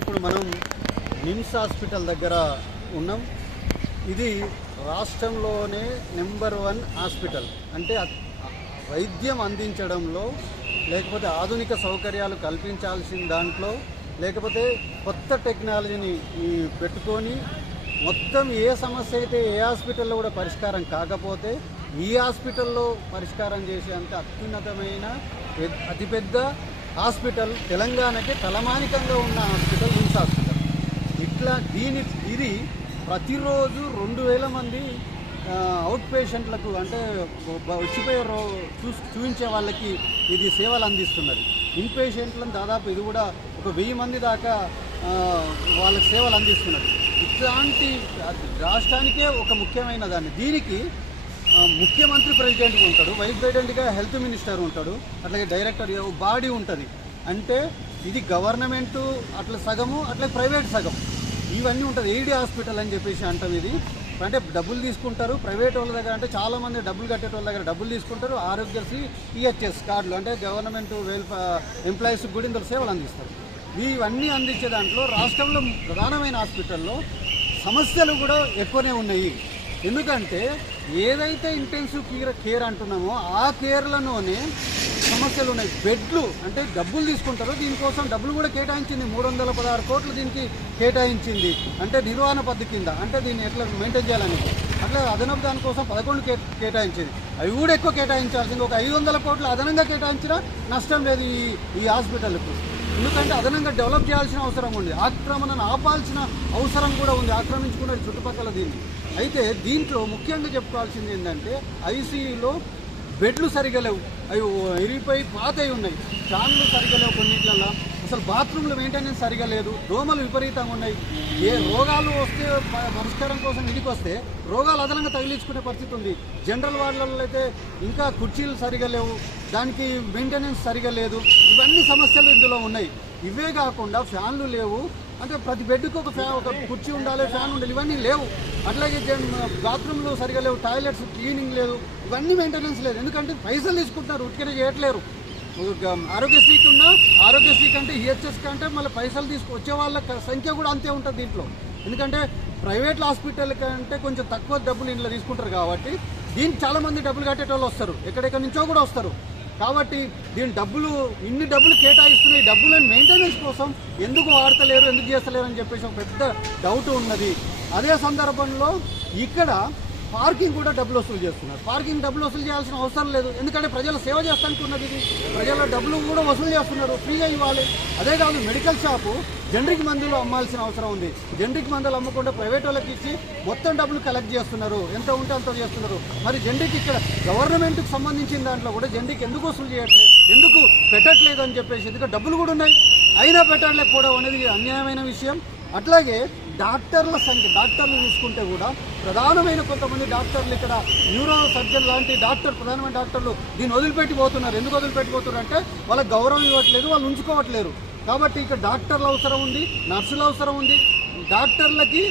ఇప్పుడు మనం నిమ్స్ హాస్పిటల్ దగ్గర ఉన్నాం. ఇది రాష్ట్రంలోనే నెంబర్ 1 హాస్పిటల్. అంటే వైద్యం అందించడంలో, లేకపోతే ఆధునిక సౌకర్యాలు కల్పించాల్సిన దాంట్లో, లేకపోతే కొత్త టెక్నాలజీని పెట్టుకొని మొత్తం ఏ సమస్య అయితే ఏ హాస్పిటల్లో కూడా పరిష్కారం కాకపోతే ఈ హాస్పిటల్లో పరిష్కారం చేసేంత అత్యున్నతమైన అతిపెద్ద హాస్పిటల్ తెలంగాణకి తలమానికంగా ఉన్న హాస్పిటల్ నిమ్స్ హాస్పిటల్. ఇది ప్రతిరోజు 2000 మంది అవుట్ పేషెంట్లకు, అంటే వచ్చిపోయే చూపించే వాళ్ళకి ఇది సేవలు అందిస్తున్నది. ఇన్ పేషెంట్లను దాదాపు ఇది కూడా ఒక 1000 మంది దాకా వాళ్ళకి సేవలు అందిస్తున్నది. ఇట్లాంటి రాష్ట్రానికే ఒక ముఖ్యమైన దాన్ని, దీనికి ముఖ్యమంత్రి ప్రెసిడెంట్ ఉంటాడు, వైస్ ప్రెసిడెంట్గా హెల్త్ మినిస్టర్ ఉంటాడు, అట్లాగే డైరెక్టర్ బాడీ ఉంటుంది. అంటే ఇది గవర్నమెంటు అట్లా సగము, అట్లా ప్రైవేట్ సగం, ఇవన్నీ ఉంటుంది. ఎయిడీ హాస్పిటల్ అని చెప్పేసి అంటాం. ఇది అంటే డబ్బులు తీసుకుంటారు ప్రైవేట్ వాళ్ళ దగ్గర, అంటే చాలామంది డబ్బులు కట్టేట వాళ్ళ దగ్గర డబ్బులు తీసుకుంటారు. ఆరోగ్యశ్రీ ఈహెచ్ఎస్ కార్డులు, అంటే గవర్నమెంట్ ఎంప్లాయీస్కి కూడా ఇందులో సేవలు అందిస్తారు. ఇవన్నీ అందించే దాంట్లో రాష్ట్రంలో ప్రధానమైన హాస్పిటల్లో సమస్యలు కూడా ఎక్కువనే ఉన్నాయి. ఎందుకంటే ఏదైతే ఇంటెన్సివ్ కేర్ అంటున్నామో ఆ కేర్లలోనే సమస్యలు ఉన్నాయి. బెడ్లు అంటే డబ్బులు తీసుకుంటారో దీనికోసం డబ్బులు కూడా కేటాయించింది, 316 కోట్లు దీనికి కేటాయించింది. అంటే నిర్వహణ పద్ధతి కింద, అంటే దీన్ని ఎట్లా మెయింటైన్ చేయాలని అట్లా అదనపు దానికోసం 11 కేటాయించింది. అవి కూడా ఎక్కువ కేటాయించాల్సింది. ఒక 500 కోట్లు అదనంగా కేటాయించినా నష్టం లేదు ఈ హాస్పిటల్కు. ఎందుకంటే అదనంగా డెవలప్ చేయాల్సిన అవసరం ఉంది, ఆక్రమణను ఆపాల్సిన అవసరం కూడా ఉంది, ఆక్రమించుకునే చుట్టుపక్కల దీన్ని. అయితే దీంట్లో ముఖ్యంగా చెప్పుకోవాల్సింది ఏంటంటే ఐసీయూలో బెడ్లు సరిగా లేవు, అవి ఇరిగిపోయి పాతవి ఉన్నాయి, ఫ్యాన్లు సరిగా లేవు కొన్నిట్లలో, అసలు బాత్రూమ్ల మెయింటెనెన్స్ సరిగా లేదు, దోమలు విపరీతంగా ఉన్నాయి. ఏ రోగాలు వస్తే పరిష్కారం కోసం ఇంటికి వస్తే రోగాలు అదనంగా తగిలించుకునే పరిస్థితి ఉంది. జనరల్ వార్డులలో అయితే ఇంకా కుర్చీలు సరిగా లేవు, దానికి మెయింటెనెన్స్ సరిగా లేదు. ఇవన్నీ సమస్యలు ఇందులో ఉన్నాయి. ఇవే కాకుండా ఫ్యాన్లు లేవు, అంటే ప్రతి బెడ్కి ఒక కుర్చీ ఉండాలి, ఫ్యాన్ ఉండాలి, ఇవన్నీ లేవు. అట్లాగే బాత్రూమ్లు సరిగా లేవు, టాయిలెట్స్ క్లీనింగ్ లేదు, ఇవన్నీ మెయింటెనెన్స్ లేదు. ఎందుకంటే పైసలు తీసుకుంటున్నారు, ఉట్టికనే చేయట్లేరు. ఆరోగ్యశ్రీకి ఉన్న ఆరోగ్యశ్రీ కంటే ఈహెచ్ఎస్ కంటే మళ్ళీ పైసలు వచ్చే వాళ్ళ సంఖ్య కూడా అంతే ఉంటుంది దీంట్లో. ఎందుకంటే ప్రైవేట్ హాస్పిటల్ కంటే కొంచెం తక్కువ డబ్బులు ఇంట్లో తీసుకుంటారు కాబట్టి దీనికి చాలామంది డబ్బులు కట్టేటోళ్ళు వస్తారు, ఎక్కడెక్కడి నుంచో కూడా వస్తారు. కాబట్టి ఇన్ని డబ్బులు కేటాయిస్తున్నాయి, డబ్బులను మెయింటెనెన్స్ కోసం ఎందుకు వాడతలేరు, ఎందుకు చేస్తలేరు అని చెప్పేసి ఒక పెద్ద డౌట్ ఉన్నది. అదే సందర్భంలో ఇక్కడ పార్కింగ్ కూడా డబ్బులు వసూలు చేస్తున్నారు. పార్కింగ్ డబ్బులు వసూలు చేయాల్సిన అవసరం లేదు, ఎందుకంటే ప్రజల సేవ చేస్తానికి ఉన్నది. ఇది ప్రజల డబ్బులు కూడా వసూలు చేస్తున్నారు, ఫ్రీగా ఇవ్వాలి. అదే కాదు, మెడికల్ షాపు జనరిక్ మందులు అమ్మాల్సిన అవసరం ఉంది. జనరిక్ మందులు అమ్మకుండా ప్రైవేట్ వాళ్ళకి ఇచ్చి మొత్తం డబ్బులు కలెక్ట్ చేస్తున్నారు, ఎంత ఉంటే అంత చేస్తున్నారు. మరి జనరిక్ ఇక్కడ గవర్నమెంట్కి సంబంధించిన దాంట్లో కూడా జనరిక్ ఎందుకు వసూలు చేయట్లేదు, ఎందుకు పెట్టట్లేదు అని చెప్పేసి, ఎందుకంటే డబ్బులు కూడా ఉన్నాయి అయినా పెట్టలేకపోవడం అనేది అన్యాయమైన విషయం. అట్లాగే డాక్టర్ల సంఖ్య, డాక్టర్లు చూసుకుంటే కూడా ప్రధానమైన కొంతమంది డాక్టర్లు ఇక్కడ న్యూరో సర్జన్ లాంటి ప్రధానమైన డాక్టర్లు దీన్ని వదిలిపెట్టిపోతున్నారు. ఎందుకు వదిలిపెట్టిపోతున్నారు అంటే వాళ్ళకి గౌరవం ఇవ్వట్లేదు, వాళ్ళు ఉంచుకోవట్లేరు. కాబట్టి ఇక్కడ డాక్టర్ల అవసరం ఉంది, నర్సుల అవసరం ఉంది. డాక్టర్లకి